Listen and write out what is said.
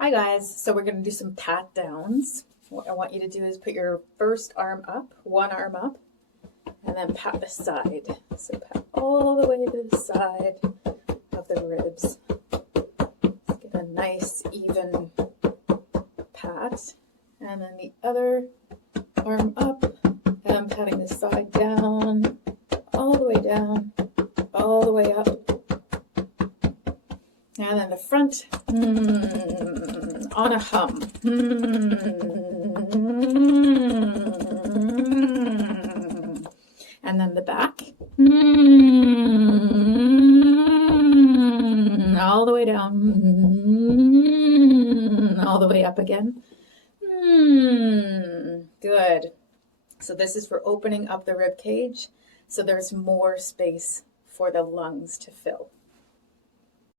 Hi guys, so we're going to do some pat downs. What I want you to do is put your first arm up, one arm up, and then pat the side. So pat all the way to the side of the ribs. Let's get a nice even pat. And then the other arm up, and I'm patting the side down, all the way down, all the way up. And then the front, on a hum. And then the back, all the way down, all the way up again. Good. So this is for opening up the rib cage, so there's more space for the lungs to fill.